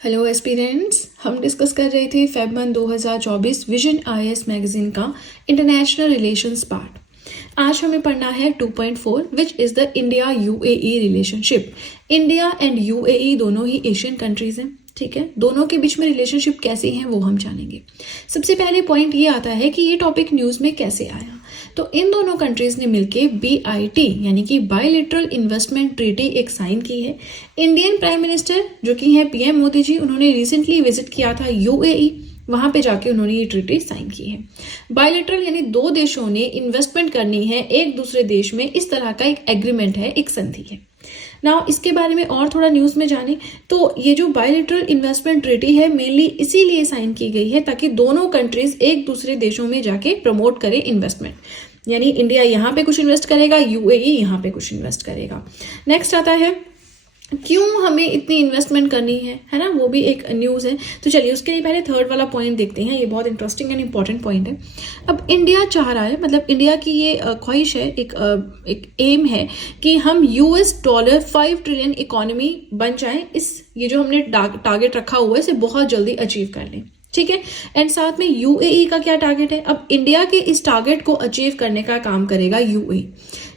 Hello aspirants, हम discuss कर रहे थे Feb month 2024 vision IAS magazine का इंटरनेशनल रिलेशंस पार्ट। आज हमें पढ़ना है 2.4 which is the India UAE relationship. India and UAE दोनों ही एशियन कंट्रीज हैं, ठीक है। दोनों के बीच में रिलेशनशिप कैसे हैं वो हम जानेंगे। सबसे पहले पॉइंट ये आता है कि ये टॉपिक न्यूज़ में कैसे आया। तो इन दोनों कंट्रीज ने मिलके BIT यानी कि बायलैटरल इन्वेस्टमेंट ट्रीटी एक साइन की है। इंडियन प्राइम मिनिस्टर जो कि हैं PM मोदी जी, उन्होंने रिसेंटली विजिट किया था UAE, वहां पे जाके उन्होंने ये ट्रीटी साइन की है। बायलैटरल यानी दो देशों ने इन्वेस्टमेंट करनी है एक दूसरे देश में, इस तरह का एक एग्रीमेंट है, एक संधि है ना। इसके बारे में और थोड़ा न्यूज़ में जाने तो ये जो बायलैटरल इन्वेस्टमेंट ट्रीटी है मेनली इसीलिए साइन की गई है ताकि दोनों कंट्रीज एक दूसरे देशों में जाके प्रमोट करें इन्वेस्टमेंट। यानी इंडिया यहाँ पे कुछ इन्वेस्ट करेगा, UAE यहाँ पे कुछ इन्वेस्ट करेगा। नेक्स्ट आता है क्यों हमें इतनी इन्वेस्टमेंट करनी है ना, वो भी एक न्यूज़ है। तो चलिए उसके लिए पहले थर्ड वाला पॉइंट देखते हैं, ये बहुत इंटरेस्टिंग एंड इंपॉर्टेंट पॉइंट है। अब इंडिया चाह रहा है, मतलब इंडिया की ये ख्वाहिश है, एक एम है कि हम $5 ट्रिलियन इकोनॉमी बन जाए। ये जो हमने टारगेट रखा हुआ है इसे बहुत जल्दी अचीव कर लें, ठीक है। एंड साथ में UAE का क्या टारगेट है। अब इंडिया के इस टारगेट को अचीव करने का काम करेगा UAE,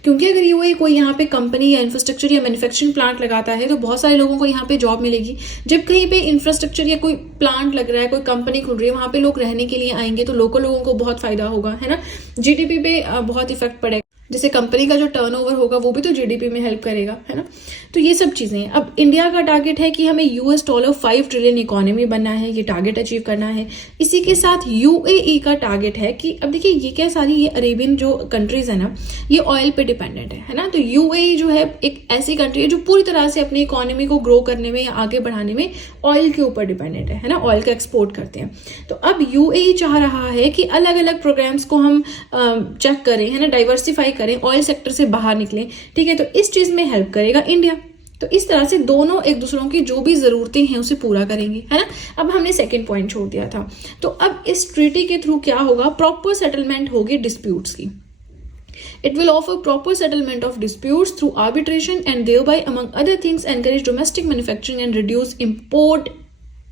क्योंकि अगर UAE कोई यहाँ पे कंपनी या इंफ्रास्ट्रक्चर या मैन्युफैक्चरिंग प्लांट लगाता है तो बहुत सारे लोगों को यहाँ पे जॉब मिलेगी। जब कहीं पे इंफ्रास्ट्रक्चर या कोई प्लांट लग रहा है, कोई कंपनी खुल रही है, वहां पे लोग रहने के लिए आएंगे तो लोकल लोगों को बहुत फायदा होगा, है ना। GDP पे बहुत इफेक्ट पड़ेगा, जैसे कंपनी का जो टर्नओवर होगा वो भी तो GDP में हेल्प करेगा, है ना। तो ये सब चीजें। अब इंडिया का टारगेट है कि हमें $5 ट्रिलियन इकोनॉमी बनना है, ये टारगेट अचीव करना है। इसी के साथ UAE का टारगेट है कि अब देखिए ये क्या सारी ये अरेबियन जो कंट्रीज है ना, ये ऑयल पे डिपेंडेंट है ना। तो UAE जो है एक ऐसी कंट्री है जो पूरी तरह से अपनी इकोनॉमी को ग्रो करने में या आगे बढ़ाने में ऑयल के ऊपर डिपेंडेंट है ना, ऑयल का एक्सपोर्ट करते हैं। तो अब UAE चाह रहा है कि अलग अलग प्रोग्राम्स को हम चेक करें, है ना, डाइवर्सिफाई करें, ऑयल सेक्टर से बाहर निकलें, ठीक है। तो इस चीज में हेल्प करेगा इंडिया। तो इस तरह से दोनों एक दूसरों की जो भी जरूरतें हैं उसे पूरा करेंगे, है ना। अब हमने सेकंड पॉइंट छोड़ दिया था। तो अब इस ट्रीटी के थ्रू क्या होगा, प्रॉपर सेटलमेंट होगी डिस्प्यूट्स की। It will offer proper settlement of disputes through arbitration and thereby, among other things, encourage domestic manufacturing and reduce import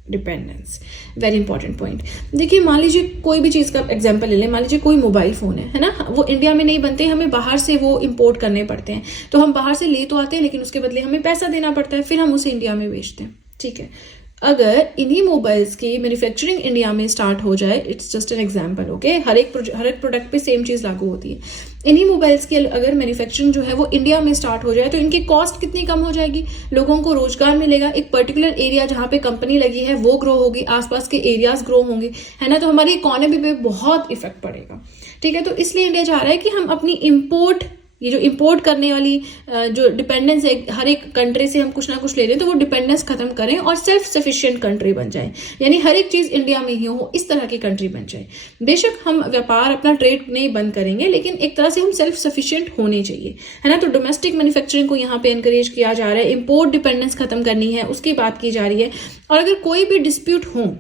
dependence. Very important point. देखिए मान लीजिए कोई भी चीज़ का एग्जांपल ले लें, मान लीजिए कोई मोबाइल फ़ोन है ना, वो इंडिया में नहीं बनते, हमें बाहर से वो इंपोर्ट करने पड़ते हैं। तो हम बाहर से ले तो आते हैं लेकिन उसके बदले हमें पैसा देना पड़ता है, फिर हम उसे इंडिया में बेचते हैं, ठीक है। अगर इन्हीं मोबाइल्स की मैन्युफैक्चरिंग इंडिया में स्टार्ट हो जाए, it's just an example, okay, हर एक प्रोडक्ट पे सेम चीज़ लागू होती है। इन्हीं मोबाइल्स की अगर मैन्युफैक्चरिंग जो है वो इंडिया में स्टार्ट हो जाए तो इनकी कॉस्ट कितनी कम हो जाएगी, लोगों को रोजगार मिलेगा, एक पर्टिकुलर एरिया जहाँ पे कंपनी लगी है वो ग्रो होगी, आसपास के एरियाज ग्रो होंगे, है ना। तो हमारी इकोनॉमी पे बहुत इफेक्ट पड़ेगा, ठीक है। तो इसलिए इंडिया चाह रहा है कि हम अपनी इम्पोर्ट, ये जो इंपोर्ट करने वाली जो डिपेंडेंस है, हर एक कंट्री से हम कुछ ना कुछ ले रहे हैं, तो वो डिपेंडेंस खत्म करें और सेल्फ सफिशिएंट कंट्री बन जाए, यानी हर एक चीज इंडिया में ही हो, इस तरह की कंट्री बन जाए। बेशक हम व्यापार अपना ट्रेड नहीं बंद करेंगे लेकिन एक तरह से हम सेल्फ सफिशिएंट होने चाहिए, है ना। तो डोमेस्टिक मैन्युफैक्चरिंग को यहाँ पे एनकरेज किया जा रहा है, इंपोर्ट डिपेंडेंस खत्म करनी है उसकी बात की जा रही है। और अगर कोई भी डिस्प्यूट हो,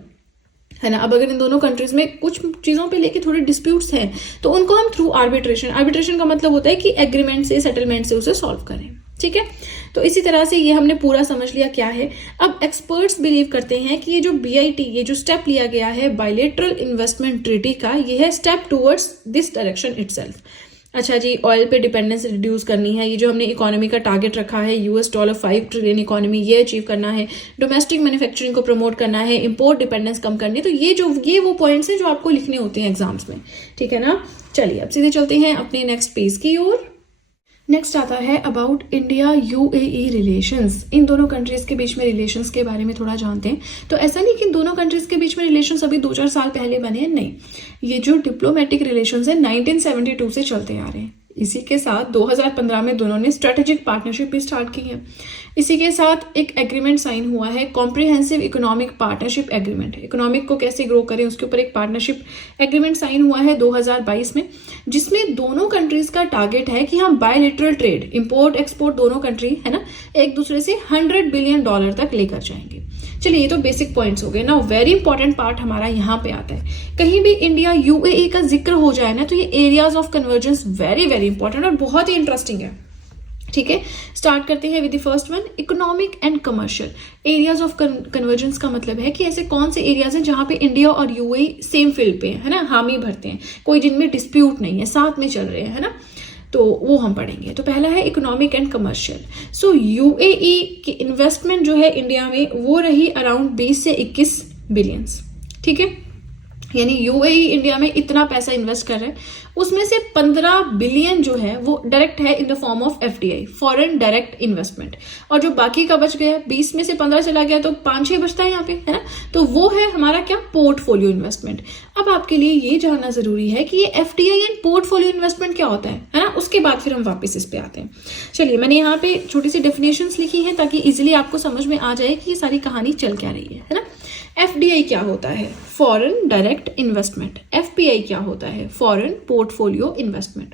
है ना, अब अगर इन दोनों कंट्रीज में कुछ चीजों पे लेके थोड़े डिस्प्यूट्स हैं तो उनको हम थ्रू आर्बिट्रेशन का मतलब होता है कि एग्रीमेंट से, सेटलमेंट से उसे सॉल्व करें, ठीक है। तो इसी तरह से ये हमने पूरा समझ लिया क्या है। अब एक्सपर्ट्स बिलीव करते हैं कि ये जो BIT, ये जो स्टेप लिया गया है बायलैटरल इन्वेस्टमेंट ट्रीटी का, ये है step towards this direction itself. अच्छा जी, ऑयल पे डिपेंडेंस रिड्यूस करनी है, ये जो हमने इकोनॉमी का टारगेट रखा है $5 ट्रिलियन इकोनॉमी, ये अचीव करना है, डोमेस्टिक मैन्युफैक्चरिंग को प्रमोट करना है, इंपोर्ट डिपेंडेंस कम करनी है। तो ये वो पॉइंट्स हैं जो आपको लिखने होते हैं एग्जाम्स में, ठीक है ना। चलिए अब सीधे चलते हैं अपने नेक्स्ट पेज की ओर। नेक्स्ट आता है अबाउट इंडिया UAE रिलेशंस। इन दोनों कंट्रीज के बीच में रिलेशंस के बारे में थोड़ा जानते हैं। तो ऐसा नहीं कि इन दोनों कंट्रीज के बीच में रिलेशंस अभी 2-4 साल पहले बने हैं, नहीं, ये जो डिप्लोमेटिक रिलेशंस है 1972 से चलते आ रहे हैं। इसी के साथ 2015 में दोनों ने स्ट्रेटेजिक पार्टनरशिप भी स्टार्ट की है। इसी के साथ एक एग्रीमेंट साइन हुआ है, comprehensive economic partnership agreement. Economic को कैसे ग्रो करें उसके ऊपर एक पार्टनरशिप एग्रीमेंट साइन हुआ है 2022 में, जिसमें दोनों कंट्रीज का टारगेट है कि हम बायलैटरल ट्रेड, इंपोर्ट एक्सपोर्ट दोनों कंट्री, है ना, एक दूसरे से $100 बिलियन तक लेकर जाएंगे। चलिए ये तो बेसिक पॉइंट्स हो गए ना। वेरी इंपॉर्टेंट पार्ट हमारा यहाँ पे आता है। कहीं भी इंडिया UAE का जिक्र हो जाए ना तो ये areas of convergence very very important और बहुत ही इंटरेस्टिंग है। ठीक है, स्टार्ट करते हैं with the first one, economic and commercial areas of convergence का मतलब है कि ऐसे कौन से एरियाज हैं जहां पे इंडिया और यूएई सेम फील्ड पे है ना, हामी भरते हैं, कोई जिनमें डिस्प्यूट नहीं है, साथ में चल रहे हैं, है ना, तो वो हम पढ़ेंगे। तो पहला है economic and commercial. So UAE की इन्वेस्टमेंट जो है इंडिया में वो रही अराउंड 20 से 21 बिलियंस, ठीक है, यानी यूएई इंडिया में इतना पैसा इन्वेस्ट कर रहे हैं, उसमें से 15 बिलियन जो है वो डायरेक्ट है in the form of FDI, foreign direct investment, और जो बाकी का बच गया 20 में से 15 चला गया तो 5-6 बचता है यहाँ पे, है ना, तो वो है हमारा क्या, पोर्टफोलियो इन्वेस्टमेंट। अब आपके लिए ये जानना जरूरी है कि ये एफडीआई एंड पोर्टफोलियो इन्वेस्टमेंट क्या होता है ना, उसके बाद फिर हम वापस इस पे आते हैं। चलिए, मैंने यहाँ पे छोटी सी डेफिनेशंस लिखी है ताकि इजिली आपको समझ में आ जाए कि ये सारी कहानी चल क्या रही है ना। एफडीआई क्या होता है, फॉरेन डायरेक्ट इन्वेस्टमेंट। एफपीआई क्या होता है, foreign portfolio investment.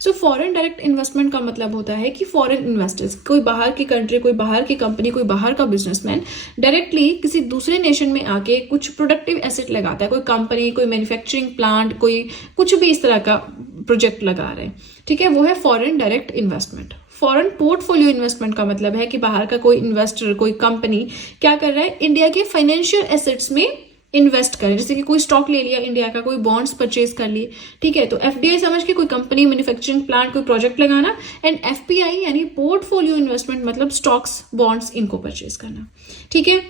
So foreign direct investment का मतलब होता है कि फॉरेन इन्वेस्टर्स, कोई बाहर की कंट्री, कोई बाहर की कंपनी, कोई बाहर का बिजनेसमैन डायरेक्टली किसी दूसरे नेशन में आके कुछ प्रोडक्टिव एसेट लगाता है, कोई कंपनी, कोई मैन्युफैक्चरिंग प्लांट, कोई कुछ भी इस तरह का प्रोजेक्ट लगा रहे हैं, ठीक है, वो है foreign direct investment. Foreign portfolio investment का मतलब है कि बाहर का कोई इन्वेस्टर, कोई कंपनी क्या कर रहा है, इंडिया के फाइनेंशियल एसेट्स में इन्वेस्ट करे, जैसे कि कोई स्टॉक ले लिया इंडिया का, कोई बॉन्ड्स परचेज कर लिए, ठीक है, तो एफडीआई समझ के कोई कंपनी, मैन्युफैक्चरिंग प्लांट, कोई प्रोजेक्ट लगाना, एंड एफपीआई यानी पोर्टफोलियो इन्वेस्टमेंट मतलब स्टॉक्स, बॉन्ड्स, इनको परचेज करना, ठीक है।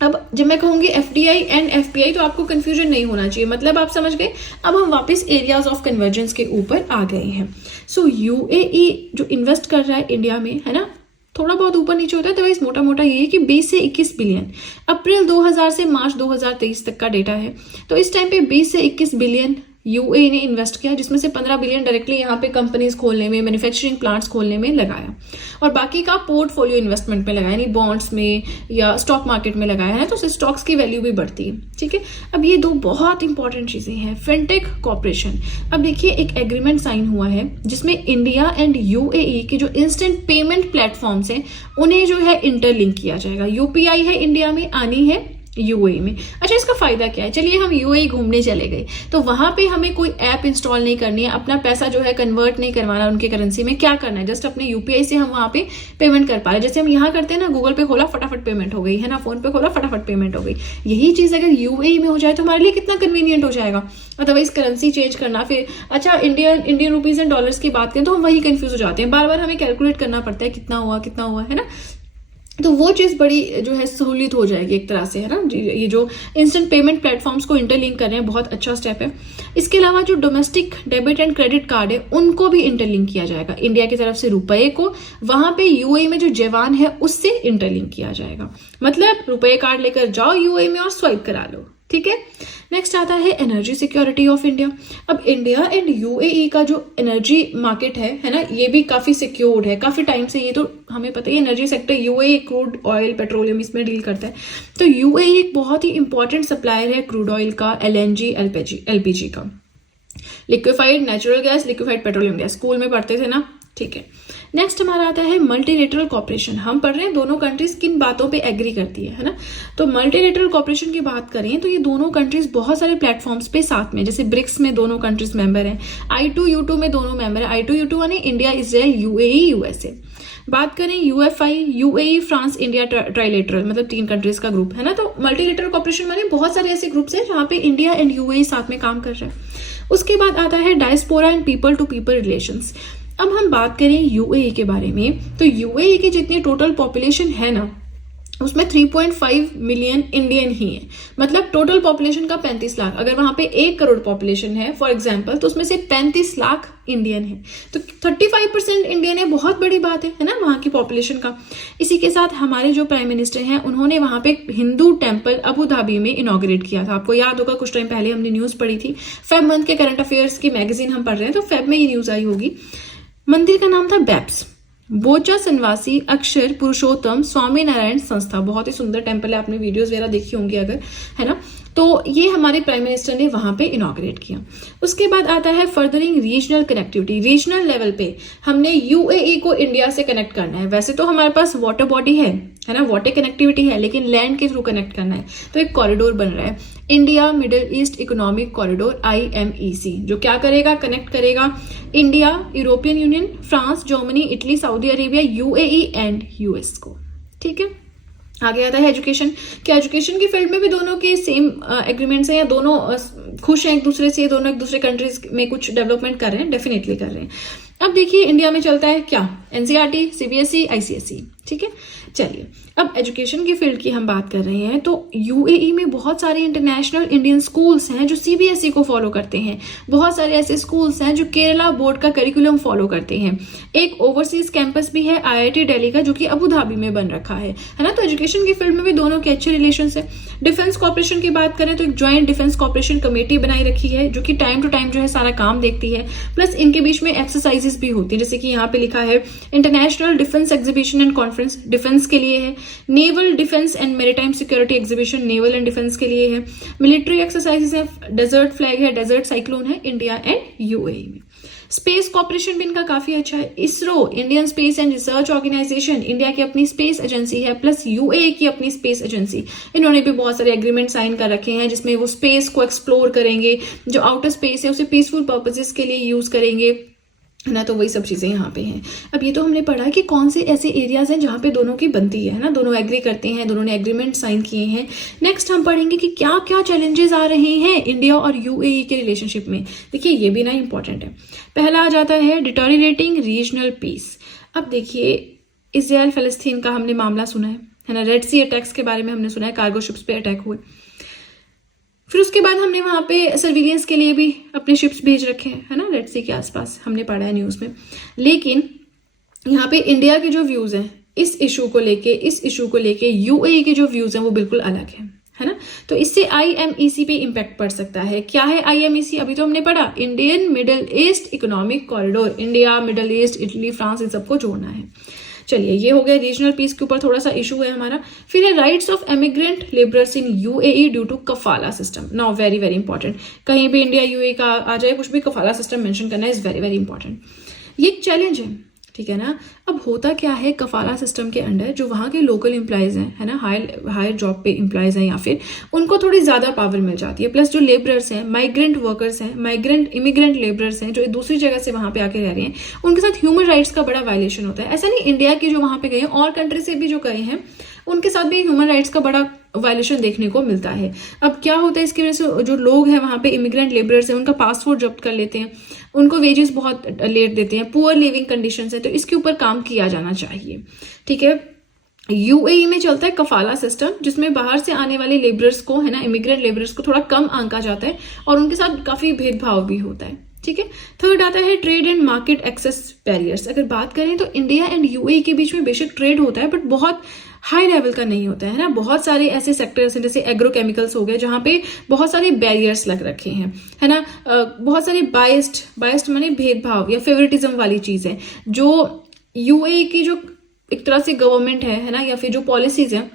अब जब मैं कहूंगी एफडीआई एंड एफपीआई तो आपको कंफ्यूजन नहीं होना चाहिए, मतलब आप समझ गए। अब हम वापस एरियाज ऑफ कन्वर्जेंस के ऊपर आ गए हैं। सो यूएई जो इन्वेस्ट कर रहा है इंडिया में, है ना, थोड़ा बहुत ऊपर नीचे होता है, तो इस मोटा मोटा ये है कि 20 से 21 बिलियन, अप्रैल 2000 से मार्च 2023 तक का डेटा है, तो इस टाइम पे 20 से 21 बिलियन यूएई ने इन्वेस्ट किया, जिसमें से 15 बिलियन डायरेक्टली यहाँ पे कंपनीज खोलने में, मैन्युफैक्चरिंग प्लांट्स खोलने में लगाया, और बाकी का पोर्टफोलियो इन्वेस्टमेंट में लगाया, यानी बॉन्ड्स में या स्टॉक मार्केट में लगाया है, तो उससे स्टॉक्स की वैल्यू भी बढ़ती है, ठीक है। अब ये दो बहुत इंपॉर्टेंट चीजें हैं। फिनटेक कॉर्पोरेशन, अब देखिए एक एग्रीमेंट साइन हुआ है जिसमें इंडिया एंड यूएई के जो इंस्टेंट पेमेंट प्लेटफॉर्म्स हैं उन्हें जो है इंटरलिंक किया जाएगा। यूपीआई है इंडिया में, आनी है यूएई में। अच्छा, इसका फायदा क्या है, चलिए हम यूएई घूमने चले गए तो वहां पे हमें कोई ऐप इंस्टॉल नहीं करनी है, अपना पैसा जो है कन्वर्ट नहीं करवाना उनके करेंसी में, क्या करना है, जस्ट अपने यूपीआई से हम वहां पे पेमेंट कर पा रहे हैं। जैसे हम यहाँ करते हैं ना, गूगल पे खोला फटाफट पेमेंट हो गई, है ना, फोन पे खोला फटाफट पेमेंट हो गई। यही चीज अगर यूएई में हो जाए तो हमारे लिए कितना कन्वीनियंट हो जाएगा। अदरवाइज करेंसी चेंज करना, फिर अच्छा इंडियन रुपीज एंड डॉलर्स की बात करें तो हम वही कंफ्यूज हो जाते हैं, बार बार हमें कैलकुलेट करना पड़ता है कितना हुआ, है ना, तो वो चीज बड़ी जो है सहूलियत हो जाएगी एक तरह से, है ना। ये जो इंस्टेंट पेमेंट प्लेटफॉर्म्स को इंटरलिंक कर रहे हैं बहुत अच्छा स्टेप है। इसके अलावा जो domestic debit and credit card है उनको भी इंटरलिंक किया जाएगा, इंडिया की तरफ से रुपए को वहां पे यूएई में जो जवान है उससे इंटरलिंक किया जाएगा, मतलब रुपए कार्ड लेकर जाओ यूएई में और स्वाइप करा लो, ठीक है। नेक्स्ट आता है एनर्जी सिक्योरिटी ऑफ इंडिया। अब इंडिया एंड यूएई का जो एनर्जी मार्केट है ना, ये भी काफी सिक्योर्ड है, काफी टाइम से, ये तो हमें पता है energy sector UAE crude oil petroleum इसमें डील करता है, तो यूएई एक बहुत ही इंपॉर्टेंट सप्लायर है क्रूड ऑयल का, एलएनजी, एलपीजी का, liquefied natural gas, liquefied petroleum gas, school में पढ़ते थे ना, ठीक है। नेक्स्ट हमारा आता है मल्टीलेटरल कॉर्पोरेशन। हम पढ़ रहे हैं दोनों कंट्रीज किन बातों पे एग्री करती है ना, तो मल्टीलेटरल कॉर्पोरेशन की बात करें तो ये दोनों कंट्रीज बहुत सारे प्लेटफॉर्म्स पे साथ में, जैसे ब्रिक्स में दोनों कंट्रीज मेंबर हैं, I2U2 में दोनों मेंबर है, I2U2 यानी इंडिया, इजराइल, यूएई, यूएसए। बात करें UFI, UAE, France, India, trilateral, मतलब 3 कंट्रीज का ग्रुप है ना, तो मल्टीलेटरल कॉर्पोरेशन माने बहुत सारे ऐसे ग्रुप्स हैं जहाँ पे इंडिया एंड यूएई साथ में काम कर रहे हैं। उसके बाद आता है diaspora and people to people relations. अब हम बात करें यूएई के बारे में, तो यूएई की जितनी टोटल पॉपुलेशन है ना उसमें 3.5 मिलियन इंडियन ही है, मतलब टोटल पॉपुलेशन का 35 लाख। अगर वहां पे 1 करोड़ पॉपुलेशन है फॉर एग्जांपल, तो उसमें से 35 लाख इंडियन है, तो 35% इंडियन है, बहुत बड़ी बात है ना वहां की पॉपुलेशन का। इसी के साथ हमारे जो प्राइम मिनिस्टर हैं उन्होंने वहां पे हिंदू टेम्पल अबू धाबी में इनॉग्रेट किया था। आपको याद होगा कुछ टाइम पहले हमने न्यूज पढ़ी थी, फेब मंथ के करंट अफेयर्स की मैगजीन हम पढ़ रहे हैं, तो फेब में ये न्यूज आई होगी। मंदिर का नाम था बैप्स, बोचा सनवासी अक्षर पुरुषोत्तम स्वामी नारायण संस्था, बहुत ही सुंदर टेम्पल है, आपने वीडियोस वगैरह देखी होंगी अगर, है ना, तो ये हमारे प्राइम मिनिस्टर ने वहां पे इनॉग्रेट किया। उसके बाद आता है furthering regional connectivity. Regional level पे हमने यूएई को इंडिया से कनेक्ट करना है। वैसे तो हमारे पास वाटर बॉडी है, है ना, वाटर कनेक्टिविटी है लेकिन लैंड के थ्रू कनेक्ट करना है, तो एक कॉरिडोर बन रहा है India Middle East economic corridor IMEC, जो क्या करेगा, कनेक्ट करेगा India, European union, France, Germany, Italy, Saudi Arabia, UAE and US को। ठीक है, आगे आता है एजुकेशन। क्या एजुकेशन की फील्ड में भी दोनों के सेम एग्रीमेंट्स हैं या दोनों खुश हैं एक दूसरे से, दोनों एक दूसरे कंट्रीज में कुछ डेवलपमेंट कर रहे हैं? डेफिनेटली कर रहे हैं। अब देखिए इंडिया में चलता है क्या, NCERT, CBSE, ICSE। ठीक है, चलिए अब एजुकेशन की फील्ड की हम बात कर रहे हैं तो UAE में बहुत सारे इंटरनेशनल इंडियन स्कूल्स हैं जो CBSE को फॉलो करते हैं, बहुत सारे ऐसे स्कूल्स हैं जो केरला बोर्ड का करिकुलम फॉलो करते हैं, एक ओवरसीज कैंपस भी है IIT दिल्ली का जो कि अबू धाबी में बन रखा है ना। तो एजुकेशन की फील्ड में भी दोनों के अच्छे रिलेशन है। डिफेंस कॉर्पोरेशन की बात करें तो एक ज्वाइंट डिफेंस कॉर्पोरेशन कमेटी बनाई रखी है जो कि टाइम टू टाइम जो है सारा काम देखती है, प्लस इनके बीच में एक्सरसाइजेस भी होती है, जैसे कि यहाँ पे लिखा है international defence exhibition and conference, defence के लिए है, naval defence and maritime security exhibition naval and defence के लिए है, मिलिट्री एक्सरसाइजेस है, डेजर्ट फ्लैग है, डेजर्ट साइक्लोन है इंडिया एंड UAE में। स्पेस कॉर्पोरेशन भी इनका काफी अच्छा है, ISRO Indian space and research organisation, India की अपनी स्पेस एजेंसी है, प्लस UAE की अपनी स्पेस एजेंसी, इन्होंने भी बहुत सारे एग्रीमेंट साइन कर रखे हैं जिसमें वो स्पेस को एक्सप्लोर करेंगे, जो आउटर स्पेस है उसे पीसफुल पर्पसेस के लिए यूज करेंगे, है ना। तो वही सब चीजें यहाँ पे हैं। अब ये तो हमने पढ़ा कि कौन से ऐसे एरियाज हैं जहाँ पे दोनों की बनती है ना, दोनों एग्री करते हैं, दोनों ने एग्रीमेंट साइन किए हैं। नेक्स्ट हम पढ़ेंगे कि क्या क्या चैलेंजेस आ रहे हैं इंडिया और UAE के रिलेशनशिप में। देखिए ये भी ना इंपॉर्टेंट है। पहला आ जाता है डिटोरिएटिंग रीजनल पीस। अब देखिए इजराइल फलस्तीन का हमने मामला सुना है ना, रेड सी अटैक्स के बारे में हमने सुना है, कार्गो शिप्स पे अटैक हुए, फिर उसके बाद हमने वहां पे सर्विलियंस के लिए भी अपने शिप्स भेज रखे हैं, है ना, रेड सी के आसपास, हमने पढ़ा है न्यूज में। लेकिन यहाँ पे इंडिया के जो व्यूज हैं इस इशू को लेके UAE के जो व्यूज हैं वो बिल्कुल अलग है ना। तो इससे IMEC पे इम्पैक्ट पड़ सकता है। क्या है IMEC? अभी तो हमने पढ़ा, Indian Middle East economic corridor, India, Middle East, Italy, France, इन सबको जोड़ना है। चलिए ये हो गया रीजनल पीस के ऊपर थोड़ा सा इशू है हमारा। फिर है rights of immigrant labourers in UAE due to कफाला system. Now very very important, कहीं भी इंडिया UAE का आ जाए कुछ भी, कफाला सिस्टम मेंशन करना इज वेरी वेरी इंपॉर्टेंट। ये एक चैलेंज है, ठीक है ना। अब होता क्या है, कफाला सिस्टम के अंडर जो वहाँ के लोकल एम्प्लॉयज हैं, है ना, हायर जॉब पे एम्प्लॉयज हैं, या फिर उनको थोड़ी ज्यादा पावर मिल जाती है, प्लस जो लेबरर्स हैं, माइग्रेंट वर्कर्स हैं, इमिग्रेंट लेबरर्स हैं जो दूसरी जगह से वहां पे आके रह रहे हैं, उनके साथ ह्यूमन राइट्स का बड़ा वायलेशन होता है। ऐसा नहीं इंडिया के जो वहां पे गए हैं, और कंट्री से भी जो गए हैं उनके साथ भी ह्यूमन राइट्स का बड़ा वायलेशन देखने को मिलता है। अब क्या होता है, इसकी वजह से जो लोग हैं वहां पे इमिग्रेंट लेबरर्स हैं, उनका पासपोर्ट जब्त कर लेते हैं, उनको वेजेस बहुत लेट देते हैं, पुअर लिविंग कंडीशंस है, तो इसके ऊपर काम किया जाना चाहिए। ठीक है, UAE में चलता है कफाला सिस्टम, जिसमें बाहर से आने वाले लेबरर्स को, है ना, इमिग्रेंट लेबरर्स को थोड़ा कम आंका जाता है और उनके साथ काफी भेदभाव भी होता है। ठीक है, थर्ड आता है trade and market access barriers. अगर बात करें तो इंडिया एंड UAE के बीच में बेशक ट्रेड होता है, बट बहुत हाई लेवल का नहीं होता है ना। बहुत सारे ऐसे सेक्टर्स हैं जैसे एग्रोकेमिकल्स हो गए जहां पे बहुत सारे बैरियर्स लग रखे हैं, है ना। बहुत सारे बाइस्ड माने भेदभाव या फेवरेटिज्म वाली चीज है, जो UAE की जो एक तरह से गवर्नमेंट है ना, या फिर जो पॉलिसीज हैं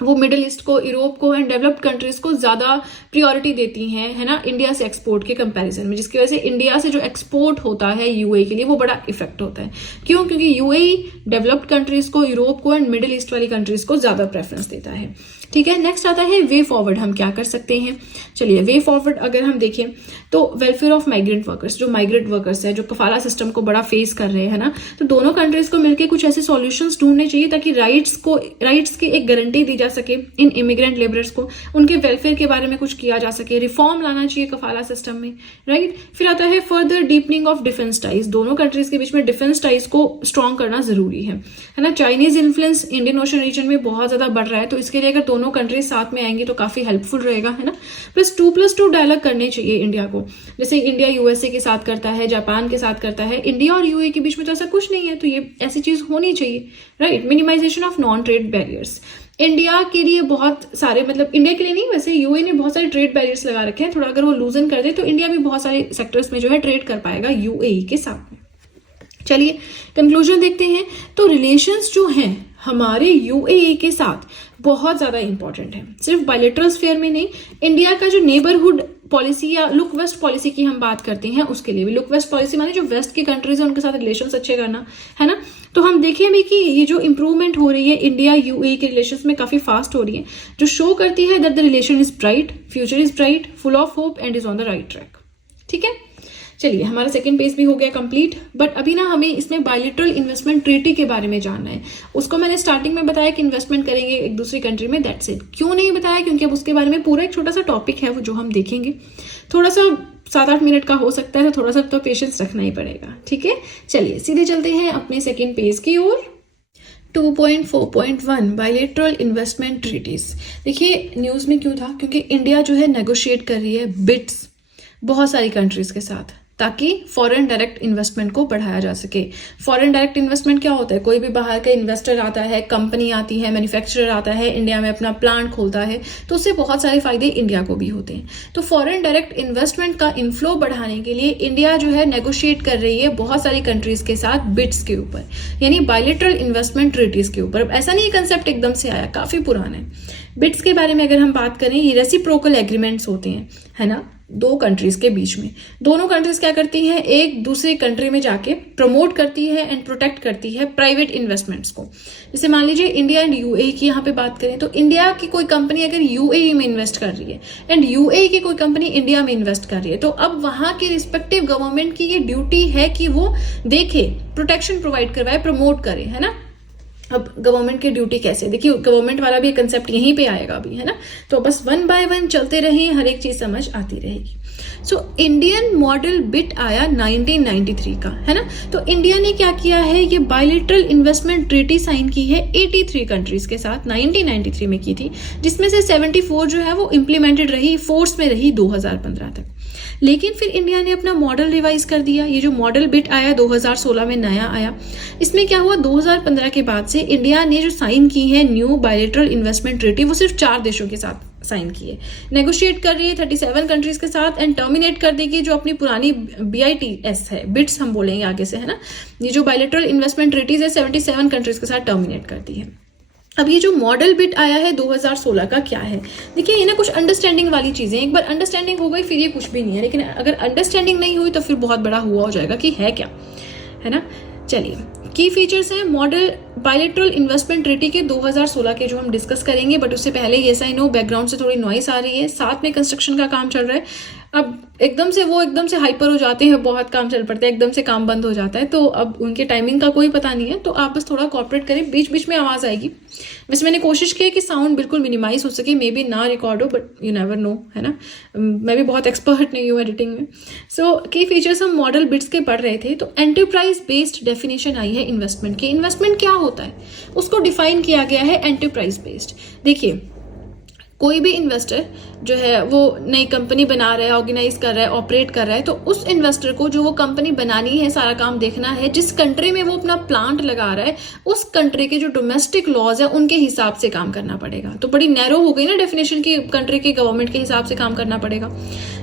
वो मिडिल ईस्ट को, यूरोप को एंड डेवलप्ड कंट्रीज को ज्यादा प्रायोरिटी देती हैं, है ना, इंडिया से एक्सपोर्ट के कंपैरिजन में, जिसकी वजह से इंडिया से जो एक्सपोर्ट होता है UAE के लिए वो बड़ा इफेक्ट होता है। क्यों? क्योंकि UAE डेवलप्ड कंट्रीज को, यूरोप को एंड मिडिल ईस्ट वाली कंट्रीज को ज्यादा प्रेफरेंस देता है। ठीक है, नेक्स्ट आता है वे फॉरवर्ड, हम क्या कर सकते हैं। चलिए वे फॉरवर्ड अगर हम देखें तो वेलफेयर ऑफ माइग्रेंट वर्कर्स, जो माइग्रेंट वर्कर्स है जो कफाला सिस्टम को बड़ा फेस कर रहे हैं ना, तो दोनों कंट्रीज को मिलकर कुछ ऐसे सॉल्यूशंस ढूंढने चाहिए ताकि राइट्स की एक गारंटी दी जा सके इन इमिग्रेंट लेबरर्स को, उनके वेलफेयर के बारे में कुछ किया जा सके, रिफॉर्म लाना चाहिए कफाला सिस्टम में, राइट। फिर आता है further deepening of defence ties, दोनों कंट्रीज के बीच में डिफेंस टाइज को स्ट्रॉन्ग करना जरूरी है ना। Chinese influence Indian Ocean region में बहुत ज्यादा बढ़ रहा है, तो इसके लिए अगर दोनों कंट्रीज साथ में आएंगे तो काफी हेल्पफुल रहेगा, है ना। प्लस 2+2 डायलॉग करने चाहिए इंडिया को, जैसे इंडिया USA के साथ करता है, जापान के साथ करता है, इंडिया और UAE के बीच में तो ऐसा कुछ नहीं है, तो ये ऐसी चीज होनी चाहिए, right. Minimisation of non trade barriers, India के लिए बहुत सारे, मतलब इंडिया के लिए नहीं, वैसे UAE ने बहुत सारे ट्रेड बैरियर्स लगा रखे हैं, थोड़ा अगर वो लूजन कर दे तो इंडिया भी बहुत सारे सेक्टर्स में जो है ट्रेड कर पाएगा UAE के साथ में। चलिए कंक्लूजन देखते हैं। तो रिलेशंस जो हैं हमारे UAE के साथ बहुत ज्यादा इंपॉर्टेंट है, सिर्फ बायलैटरल स्फीयर में नहीं, इंडिया का जो नेबरहुड पॉलिसी या लुक वेस्ट पॉलिसी की हम बात करते हैं उसके लिए भी। लुक वेस्ट पॉलिसी माने जो वेस्ट की कंट्रीज है उनके साथ रिलेशंस अच्छे करना, है ना। तो हम देखें भी कि ये जो इंप्रूवमेंट हो रही है इंडिया यूएई के रिलेशंस में काफ़ी फास्ट हो रही है, जो शो करती है that the relation is bright, future is bright, full of hope and is on the right track. ठीक है, चलिए हमारा सेकंड पेज भी हो गया कंप्लीट। बट अभी ना हमें इसमें बायलैटरल इन्वेस्टमेंट ट्रीटी के बारे में जानना है। उसको मैंने स्टार्टिंग में बताया कि इन्वेस्टमेंट करेंगे एक दूसरी कंट्री में, दैट्स इट। क्यों नहीं बताया? क्योंकि अब उसके बारे में पूरा एक छोटा सा टॉपिक है वो जो हम देखेंगे, थोड़ा सा 7-8 मिनट का हो सकता है, तो थोड़ा सा तो पेशेंस रखना ही पड़ेगा। ठीक है, चलिए सीधे चलते हैं अपने सेकेंड पेज की ओर। 2.4.1 बायलैटरल इन्वेस्टमेंट ट्रीटीज। देखिए न्यूज़ में क्यों था? क्योंकि इंडिया जो है नेगोशिएट कर रही है बिड्स बहुत सारी कंट्रीज के साथ, ताकि फॉरेन डायरेक्ट इन्वेस्टमेंट को बढ़ाया जा सके। फॉरेन डायरेक्ट इन्वेस्टमेंट क्या होता है? कोई भी बाहर का इन्वेस्टर आता है, कंपनी आती है, मैन्युफैक्चरर आता है, इंडिया में अपना प्लांट खोलता है, तो उससे बहुत सारे फायदे इंडिया को भी होते हैं। तो फॉरेन डायरेक्ट इन्वेस्टमेंट का इनफ्लो बढ़ाने के लिए इंडिया जो है नेगोशिएट कर रही है बहुत सारी कंट्रीज के साथ बिड्स के ऊपर, यानी बायलैटरल इन्वेस्टमेंट ट्रीटीज के ऊपर। अब ऐसा नहीं कंसेप्ट एकदम से आया, काफी पुराना है। बिड्स के बारे में अगर हम बात करें, ये रेसिप्रोकल एग्रीमेंट्स होते हैं, है ना, दो कंट्रीज के बीच में। दोनों कंट्रीज क्या करती हैं? एक दूसरे कंट्री में जाके प्रमोट करती है एंड प्रोटेक्ट करती है प्राइवेट इन्वेस्टमेंट्स को। जैसे मान लीजिए इंडिया एंड यूएई की यहाँ पे बात करें, तो इंडिया की कोई कंपनी अगर यूएई में इन्वेस्ट कर रही है एंड यूएई की कोई कंपनी इंडिया में इन्वेस्ट कर रही है, तो अब वहां की रिस्पेक्टिव गवर्नमेंट की ये ड्यूटी है कि वो देखे, प्रोटेक्शन प्रोवाइड करवाए, प्रमोट करे, है ना। अब गवर्नमेंट की ड्यूटी कैसे? देखिए गवर्नमेंट वाला भी कंसेप्ट यहीं पे आएगा अभी, है ना। तो बस 1 बाय 1 चलते रहें, हर एक चीज समझ आती रहेगी। सो इंडियन मॉडल बिट आया 1993 का, है ना। तो इंडिया ने क्या किया है? ये बायलैटरल इन्वेस्टमेंट ट्रीटी साइन की है 83 कंट्रीज के साथ, 1993 में की थी, जिसमें से 74 जो है वो इम्प्लीमेंटेड रही, फोर्स में रही 2015 तक। लेकिन फिर इंडिया ने अपना मॉडल रिवाइज कर दिया। ये जो मॉडल बिट आया 2016 में नया आया, इसमें क्या हुआ? 2015 के बाद से इंडिया ने जो साइन की है न्यू बायलैटरल इन्वेस्टमेंट ट्रीटी, वो सिर्फ 4 देशों के साथ साइन की है। नेगोशिएट कर रही है 37 कंट्रीज के साथ एंड टर्मिनेट कर देगी जो अपनी पुरानी BITS है, बिट्स हम बोलेंगे आगे से, है ना। ये जो बायलैटरल इन्वेस्टमेंट ट्रीटीज है 77 कंट्रीज के साथ टर्मिनेट करती है। अब ये जो मॉडल बिट आया है 2016 का क्या है? देखिए ये ना कुछ अंडरस्टैंडिंग वाली चीजें, एक बार अंडरस्टैंडिंग हो गई फिर ये कुछ भी नहीं है, लेकिन अगर अंडरस्टैंडिंग नहीं हुई तो फिर बहुत बड़ा हुआ हो जाएगा कि है क्या, है ना। चलिए की फीचर्स हैं मॉडल बायलैटरल इन्वेस्टमेंट ट्रीटी के 2016 के, जो हम डिस्कस करेंगे। बट उससे पहले येस आई नो बैकग्राउंड से थोड़ी नॉइस आ रही है, साथ में कंस्ट्रक्शन का काम चल रहा है। अब एकदम से हाइपर हो जाते हैं, बहुत काम चल पड़ता है, एकदम से काम बंद हो जाता है, तो अब उनके टाइमिंग का कोई पता नहीं है, तो आप बस थोड़ा कोऑपरेट करें, बीच बीच में आवाज आएगी। वैसे मैंने कोशिश की है कि साउंड बिल्कुल मिनिमाइज हो सके, मे बी ना रिकॉर्ड हो, बट यू नेवर नो, है ना। मैं भी बहुत एक्सपर्ट नहीं हूँ एडिटिंग में। सो की फीचर्स हम मॉडल बिट्स के पढ़ रहे थे, तो एंटरप्राइज बेस्ड डेफिनेशन आई है इन्वेस्टमेंट की। इन्वेस्टमेंट क्या होता है उसको डिफाइन किया गया है एंटरप्राइज बेस्ड। देखिए कोई भी इन्वेस्टर जो है वो नई कंपनी बना रहा है, ऑर्गेनाइज कर रहा है, ऑपरेट कर रहा है, तो उस इन्वेस्टर को जो वो कंपनी बनानी है, सारा काम देखना है, जिस कंट्री में वो अपना प्लांट लगा रहा है उस कंट्री के जो डोमेस्टिक लॉज है उनके हिसाब से काम करना पड़ेगा। तो बड़ी नैरो हो गई ना डेफिनेशन की, कंट्री के गवर्नमेंट के हिसाब से काम करना पड़ेगा।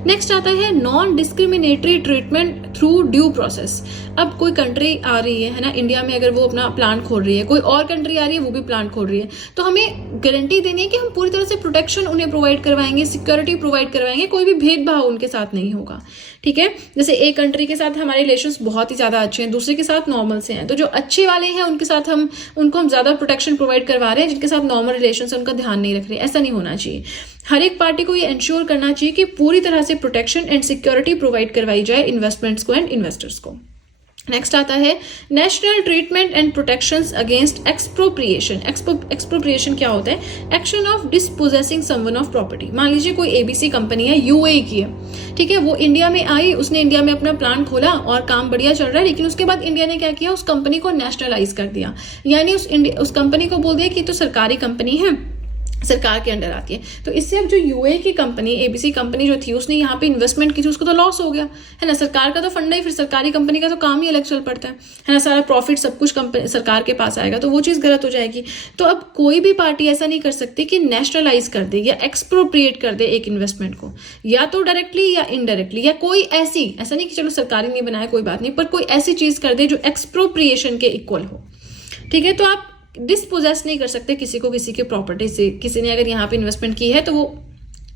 नेक्स्ट आता है non discriminatory treatment through due process. अब कोई कंट्री आ रही है ना इंडिया में, अगर वो अपना प्लांट खोल रही है, कोई और कंट्री आ रही है वो भी प्लांट खोल रही है, तो हमें गारंटी देनी है कि हम पूरी तरह से प्रोटेक्शन उन्हें प्रोवाइड करवाएंगे, सिक्योरिटी प्रोवाइड करवाएंगे, कोई भी भेदभाव उनके साथ नहीं होगा। ठीक है, जैसे एक कंट्री के साथ हमारे रिलेशंस बहुत ही ज्यादा अच्छे हैं, दूसरे के साथ नॉर्मल से हैं, तो जो अच्छे वाले हैं उनके साथ उनको हम ज्यादा प्रोटेक्शन प्रोवाइड करवा रहे हैं, जिनके साथ नॉर्मल रिलेशन है उनका ध्यान नहीं रख रहे। ऐसा नहीं होना चाहिए। हर एक पार्टी को ये इंश्योर करना चाहिए कि पूरी तरह से प्रोटेक्शन एंड सिक्योरिटी प्रोवाइड करवाई जाए इन्वेस्टमेंट्स को एंड इन्वेस्टर्स को। नेक्स्ट आता है national treatment and protections against expropriation. Expropriation क्या होता है? Action of dispossessing someone of property. मान लीजिए कोई ABC कंपनी है, यूएई की है, ठीक है, वो इंडिया में आई, उसने इंडिया में अपना प्लांट खोला और काम बढ़िया चल रहा है, लेकिन उसके बाद इंडिया ने क्या किया? उस कंपनी को नेशनलाइज कर दिया, यानी उस कंपनी को बोल दिया कि तो सरकारी कंपनी है, सरकार के अंडर आती है। तो इससे अब जो यूए की कंपनी, ABC कंपनी जो थी, उसने यहाँ पे इन्वेस्टमेंट की थी, उसको तो लॉस हो गया, है ना। सरकार का तो फंड है, फिर सरकारी कंपनी का तो काम ही अलग चल पड़ता है ना। सारा प्रॉफिट सब कुछ सरकार के पास आएगा, तो वो चीज गलत हो जाएगी। तो अब कोई भी पार्टी ऐसा नहीं कर सकती कि नेशनलाइज कर दे या एक्सप्रोप्रिएट कर दे एक इन्वेस्टमेंट को, या तो डायरेक्टली या इनडायरेक्टली, या कोई ऐसा नहीं कि चलो सरकारी नहीं बनाया कोई बात नहीं, पर कोई ऐसी चीज कर दे जो एक्सप्रोप्रिएशन के इक्वल हो। ठीक है, तो आप डिस्पोजेस नहीं कर सकते किसी को किसी की प्रॉपर्टी से। किसी ने अगर यहाँ पे इन्वेस्टमेंट की है तो वो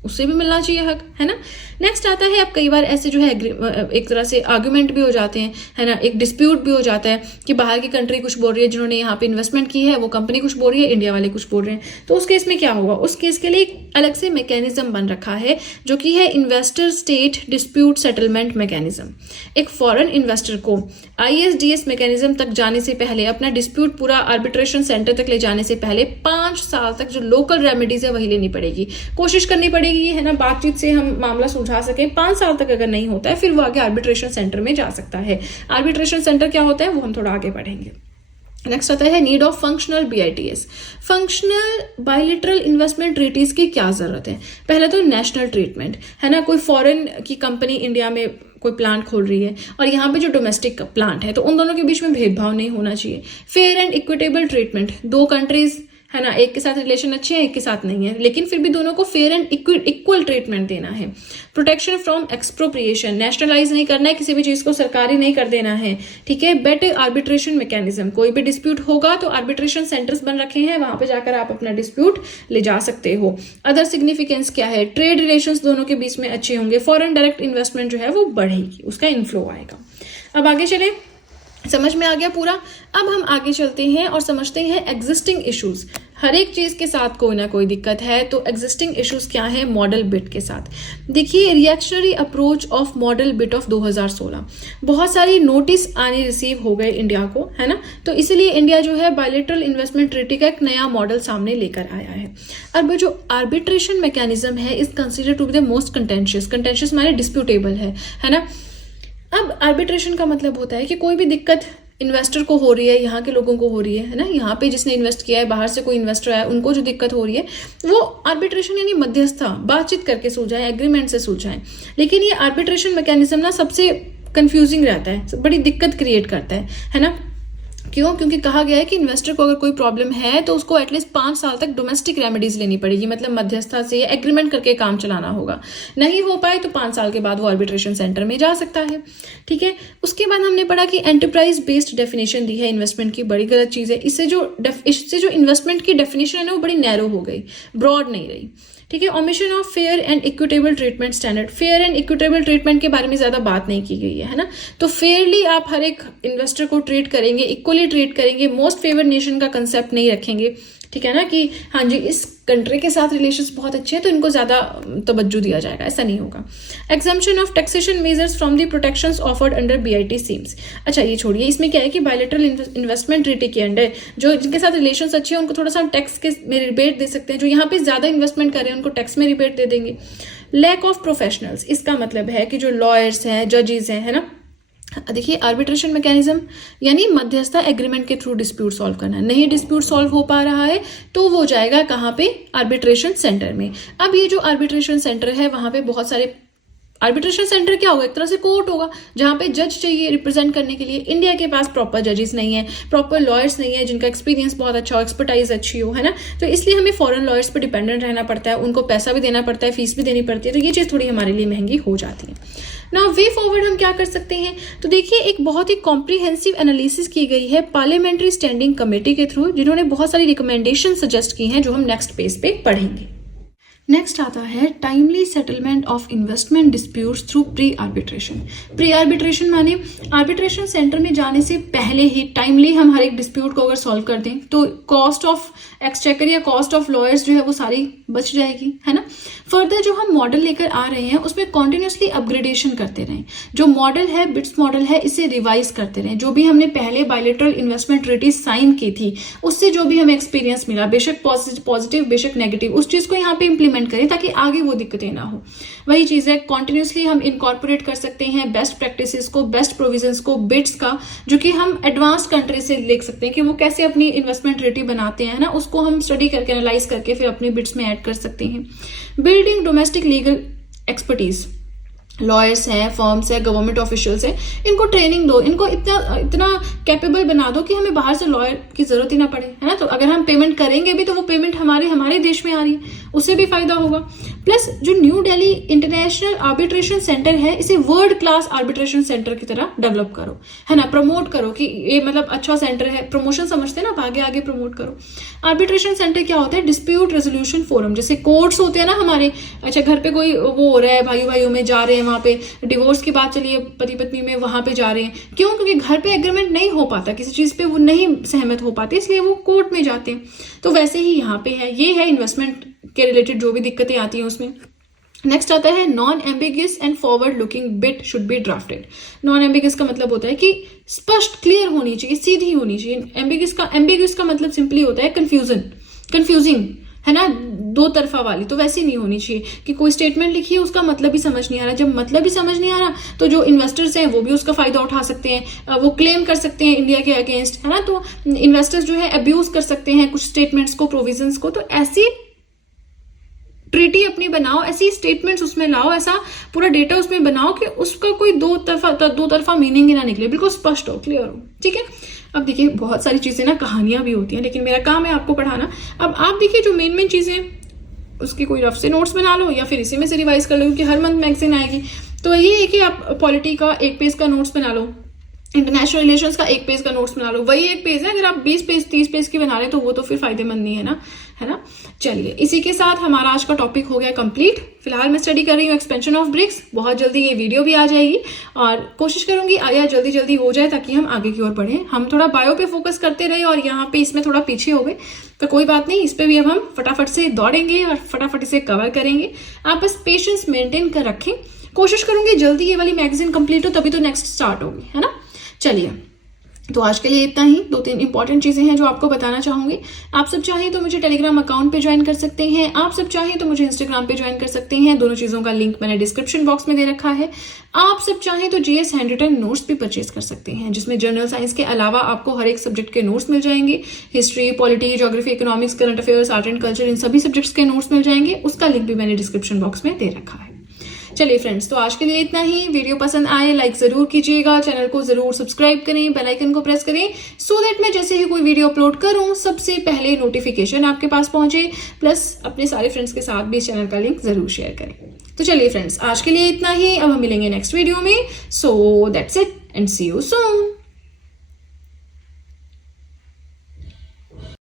उससे भी मिलना चाहिए हक, है ना। नेक्स्ट आता है, अब कई बार ऐसे जो है एक तरह से आर्गुमेंट भी हो जाते हैं, है ना, एक डिस्प्यूट भी हो जाता है कि बाहर की कंट्री कुछ बोल रही है, जिन्होंने यहाँ पे इन्वेस्टमेंट की है वो कंपनी कुछ बोल रही है, इंडिया वाले कुछ बोल रहे हैं। तो उस केस में क्या होगा, उस केस के लिए एक अलग से मैकेनिज्म बन रखा है जो कि है investor state dispute settlement mechanism. एक फॉरेन इन्वेस्टर को ISDS मैकेनिज्म तक जाने से पहले, अपना डिस्प्यूट पूरा आर्बिट्रेशन सेंटर तक ले जाने से पहले 5 साल तक जो लोकल रेमेडीज है वही लेनी पड़ेगी, कोशिश करनी पड़ेगी, है ना, बातचीत से हम मामला सुलझा सके। 5 साल तक अगर नहीं होता है फिर वो आगे आर्बिट्रेशन सेंटर में जा सकता है। आर्बिट्रेशन सेंटर क्या होता है वो हम थोड़ा आगे पढ़ेंगे। नेक्स्ट आता है need of functional BITS, functional bilateral investment treaties की क्या जरूरत है। पहले तो नेशनल ट्रीटमेंट, है ना, कोई फॉरेन की कंपनी इंडिया में कोई प्लांट खोल रही है और यहाँ पे जो डोमेस्टिक प्लांट है, तो उन दोनों के बीच में भेदभाव नहीं होना चाहिए। Fair and equitable treatment, 2 countries, है ना, एक के साथ रिलेशन अच्छे हैं, एक के साथ नहीं है, लेकिन फिर भी दोनों को फेयर एंड इक्वल ट्रीटमेंट देना है। प्रोटेक्शन फ्रॉम एक्सप्रोप्रिएशन, नेशनलाइज नहीं करना है किसी भी चीज को, सरकारी नहीं कर देना है, ठीक है। बेटर आर्बिट्रेशन मैकेनिज्म, कोई भी डिस्प्यूट होगा तो आर्बिट्रेशन सेंटर्स बन रखे हैं, वहां पे जाकर आप अपना डिस्प्यूट ले जा सकते हो। अदर सिग्निफिकेंस क्या है, ट्रेड रिलेशंस दोनों के बीच में अच्छे होंगे, फॉरेन डायरेक्ट इन्वेस्टमेंट जो है वो बढ़ेगी, उसका इनफ्लो आएगा। अब आगे चले, समझ में आ गया पूरा। अब हम आगे चलते हैं और समझते हैं एग्जिस्टिंग इश्यूज। हर एक चीज के साथ कोई ना कोई दिक्कत है, तो एग्जिस्टिंग इश्यूज क्या है मॉडल बिट के साथ। देखिए, reactionary approach of model bit of 2016, बहुत सारी नोटिस आने रिसीव हो गए इंडिया को, है ना, तो इसीलिए इंडिया जो है बायलैटरल इन्वेस्टमेंट ट्रीटी का एक नया मॉडल सामने लेकर आया है। अब जो आर्बिट्रेशन मैकेनिज्म है is consider to be the most contentious माने डिस्प्यूटेबल है ना। अब आर्बिट्रेशन का मतलब होता है कि कोई भी दिक्कत इन्वेस्टर को हो रही है, यहाँ के लोगों को हो रही है ना, यहाँ पे जिसने इन्वेस्ट किया है, बाहर से कोई इन्वेस्टर आया, उनको जो दिक्कत हो रही है वो आर्बिट्रेशन यानी मध्यस्थता, बातचीत करके सुलझाएं, एग्रीमेंट से सुलझाएं। लेकिन ये आर्बिट्रेशन मैकेनिज्म ना सबसे कंफ्यूजिंग रहता है, बड़ी दिक्कत क्रिएट करता है ना। क्यों? क्योंकि कहा गया है कि इन्वेस्टर को अगर कोई प्रॉब्लम है तो उसको एटलीस्ट 5 साल तक डोमेस्टिक रेमेडीज लेनी पड़ेगी, मतलब मध्यस्थता से एग्रीमेंट करके काम चलाना होगा। नहीं हो पाए तो 5 साल के बाद वो आर्बिट्रेशन सेंटर में जा सकता है, ठीक है। उसके बाद हमने पढ़ा कि एंटरप्राइज बेस्ड डेफिनेशन दी है इन्वेस्टमेंट की, बड़ी गलत चीज है। इससे जो इन्वेस्टमेंट की डेफिनेशन है ना वो बड़ी नैरो हो गई, ब्रॉड नहीं रही, ठीक है। Omission of fair and equitable treatment standard, fair and equitable treatment के बारे में ज्यादा बात नहीं की गई है ना। तो फेयरली आप हर एक इन्वेस्टर को ट्रीट करेंगे, इक्वली ट्रीट करेंगे, मोस्ट फेवर्ड नेशन का कंसेप्ट नहीं रखेंगे, ठीक है ना, कि हाँ जी इस कंट्री के साथ रिलेशंस बहुत अच्छे हैं तो इनको ज्यादा तवज्जो दिया जाएगा, ऐसा नहीं होगा। Exemption of taxation measures from the protections offered under BIT schemes. अच्छा ये छोड़िए, इसमें क्या है कि बायलैटरल इन्वेस्टमेंट ट्रीटी के अंडर जो जिनके साथ रिलेशंस अच्छे हैं उनको थोड़ा सा टैक्स के में रिबेट दे सकते हैं, जो यहाँ पे ज्यादा इन्वेस्टमेंट कर रहे हैं उनको टैक्स में रिबेट दे देंगे। लैक ऑफ प्रोफेशनल्स, इसका मतलब है कि जो लॉयर्स हैं, जजेस हैं, है ना। देखिए आर्बिट्रेशन मैकेनिज्म यानी मध्यस्थता एग्रीमेंट के थ्रू डिस्प्यूट सॉल्व करना, नहीं डिस्प्यूट सॉल्व हो पा रहा है तो वो जाएगा कहाँ पे, आर्बिट्रेशन सेंटर में। अब ये जो आर्बिट्रेशन सेंटर है वहां पे बहुत सारे, आर्बिट्रेशन सेंटर क्या होगा, एक तरह से कोर्ट होगा जहां पे जज चाहिए रिप्रेजेंट करने के लिए। इंडिया के पास प्रॉपर जजेस नहीं है, प्रॉपर लॉयर्स नहीं है जिनका एक्सपीरियंस बहुत अच्छा हो, एक्सपर्टाइज अच्छी हो, है ना। तो इसलिए हमें फॉरेन लॉयर्स पर डिपेंडेंट रहना पड़ता है, उनको पैसा भी देना पड़ता है, फीस भी देनी पड़ती है, तो ये चीज थोड़ी हमारे लिए महंगी हो जाती है। नाउ वे फॉरवर्ड हम क्या कर सकते हैं, तो देखिए एक बहुत ही कॉम्प्रिहेंसिव एनालिसिस की गई है पार्लियामेंट्री स्टैंडिंग कमेटी के थ्रू, जिन्होंने बहुत सारी रिकमेंडेशन सजेस्ट की हैं जो हम नेक्स्ट पेज पे पढ़ेंगे। नेक्स्ट आता है timely settlement of investment disputes through pre arbitration. Pre arbitration माने आर्बिट्रेशन सेंटर में जाने से पहले ही टाइमली हम हर एक डिस्प्यूट को अगर सॉल्व कर दें तो कॉस्ट ऑफ एक्सचेकर या कॉस्ट ऑफ लॉयर्स जो है वो सारी बच जाएगी, है ना। फर्दर जो हम मॉडल लेकर आ रहे हैं उसमें कॉन्टिन्यूसली अपग्रेडेशन करते रहें, जो मॉडल है बिट्स मॉडल है इसे रिवाइज करते रहें, जो भी हमने पहले बायलैटरल इन्वेस्टमेंट ट्रीटी साइन की थी उससे जो भी हमें एक्सपीरियंस मिला, बेशक पॉजिटिव बेशक नेगेटिव, उस चीज को यहाँ पे इंप्लीमेंट करें ताकि आगे वो दिक्कतें ना हो। वही चीज है, कॉन्टिन्यूसली हम इनकॉर्पोरेट कर सकते हैं बेस्ट प्रैक्टिसेस को, बेस्ट प्रोविजंस को, बिट्स का, जो कि हम एडवांस कंट्री से देख सकते हैं कि वो कैसे अपनी इन्वेस्टमेंट ट्रीटी बनाते हैं ना, उसको हम स्टडी करके एनालाइज करके फिर अपनी बिट्स में ऐड कर सकते हैं। Building domestic legal expertise, lawyers हैं, फर्म्स हैं, गवर्नमेंट ऑफिशियल्स हैं, इनको ट्रेनिंग दो, इनको इतना कैपेबल बना दो कि हमें बाहर से लॉयर की जरूरत ही ना पड़े, है ना। तो अगर हम पेमेंट करेंगे भी तो वो पेमेंट हमारे देश में आ रही है, उससे भी फायदा होगा। प्लस जो new Delhi international arbitration centre है, इसे वर्ल्ड क्लास आर्बिट्रेशन सेंटर की तरह डेवलप करो, है ना, प्रमोट करो कि ये मतलब अच्छा सेंटर है, प्रमोशन समझते हैं ना, आगे आगे प्रमोट करो। आर्बिट्रेशन सेंटर क्या होता है? डिस्प्यूट रेजोल्यूशन फोरम, जैसे कोर्ट्स होते हैं ना हमारे, अच्छा घर पे कोई वो हो रहा है, भाइयों में जा रहे हैं, वहां पे डिवोर्स की बात चलिए, पति पत्नी में, वहां पे जा रहे हैं, क्यों? क्योंकि घर पे एग्रीमेंट नहीं हो पाता, किसी चीज पे वो नहीं सहमत हो पाते, इसलिए वो कोर्ट में जाते हैं। तो वैसे ही यहाँ पे है, ये है इन्वेस्टमेंट के रिलेटेड जो भी दिक्कतें आती हैं उसमें। नेक्स्ट आता है non ambiguous and forward looking bid should be drafted. Non ambiguous का मतलब होता है कि स्पष्ट, क्लियर होनी चाहिए, सीधी होनी चाहिए। एम्बिगियस का मतलब सिंपली होता है कंफ्यूजिंग, है ना, दो तरफा वाली, तो वैसी नहीं होनी चाहिए कि कोई स्टेटमेंट लिखी है उसका मतलब ही समझ नहीं आ रहा। जब मतलब ही समझ नहीं आ रहा तो जो इन्वेस्टर्स हैं वो भी उसका फायदा उठा सकते हैं, वो क्लेम कर सकते हैं इंडिया के अगेंस्ट, है ना। तो इन्वेस्टर्स जो है अब्यूज कर सकते हैं कुछ स्टेटमेंट्स को, प्रोविजंस को। तो ऐसी ट्रीटी अपनी बनाओ, ऐसी स्टेटमेंट्स उसमें लाओ, ऐसा पूरा डेटा उसमें बनाओ कि उसका कोई दो तरफा मीनिंग ही ना निकले, बिल्कुल स्पष्ट हो, क्लियर हो, ठीक है। अब देखिए बहुत सारी चीजें ना कहानियां भी होती हैं, लेकिन मेरा काम है आपको पढ़ाना। अब आप देखिए जो मेन चीजें, उसकी कोई रफ से नोट्स बना लो या फिर इसी में से रिवाइज कर लो, क्योंकि हर मंथ मैगजीन आएगी। तो ये है कि आप पॉलिटी का 1 पेज का नोट्स बना लो, इंटरनेशनल रिलेशंस का 1 पेज का नोट्स बना लो, वही 1 पेज है। अगर आप 20 पेज 30 पेज की बना रहे हैं तो वो तो फिर फायदेमंद नहीं है ना, है ना। चलिए, इसी के साथ हमारा आज का टॉपिक हो गया कंप्लीट। फिलहाल मैं स्टडी कर रही हूँ एक्सपेंशन ऑफ ब्रिक्स, बहुत जल्दी ये वीडियो भी आ जाएगी और कोशिश करूंगी आया जल्दी हो जाए ताकि हम आगे की ओर बढ़ें। हम थोड़ा बायो पे फोकस करते रहे और यहाँ पे इसमें थोड़ा पीछे हो गए, तो कोई बात नहीं, इस पे भी अब हम फटाफट से दौड़ेंगे और फटाफट से कवर करेंगे। आप बस पेशेंस मेंटेन कर रखें, कोशिश करूंगी जल्दी ये वाली मैगजीन कंप्लीट हो, तभी तो नेक्स्ट स्टार्ट होगी, है ना। चलिए, तो आज के लिए इतना ही। 2-3 इंपॉर्टेंट चीजें हैं जो आपको बताना चाहूंगी। आप सब चाहें तो मुझे टेलीग्राम अकाउंट पे ज्वाइन कर सकते हैं, आप सब चाहें तो मुझे इंस्टाग्राम पे ज्वाइन कर सकते हैं, दोनों चीजों का लिंक मैंने डिस्क्रिप्शन बॉक्स में दे रखा है। आप सब चाहें तो जीएस हैंड रिटन नोट्स भी परचेज कर सकते हैं, जिसमें जनरल साइंस के अलावा आपको हर एक सब्जेक्ट के नोट्स मिल जाएंगे। History, polity, geography, economics, current affairs, art and culture, इन सभी सब्जेक्ट्स के नोट्स मिल जाएंगे। उसका लिंक भी मैंने डिस्क्रिप्शन बॉक्स में दे रखा है। चलिए फ्रेंड्स, तो आज के लिए इतना ही। वीडियो पसंद आए लाइक जरूर कीजिएगा, चैनल को जरूर सब्सक्राइब करें, बेल आइकन को प्रेस करें, सो दैट मैं जैसे ही कोई वीडियो अपलोड करूं सबसे पहले नोटिफिकेशन आपके पास पहुंचे। प्लस अपने सारे फ्रेंड्स के साथ भी इस चैनल का लिंक जरूर शेयर करें। तो चलिए फ्रेंड्स, आज के लिए इतना ही। अब हम मिलेंगे नेक्स्ट वीडियो में। So that's it and see you soon.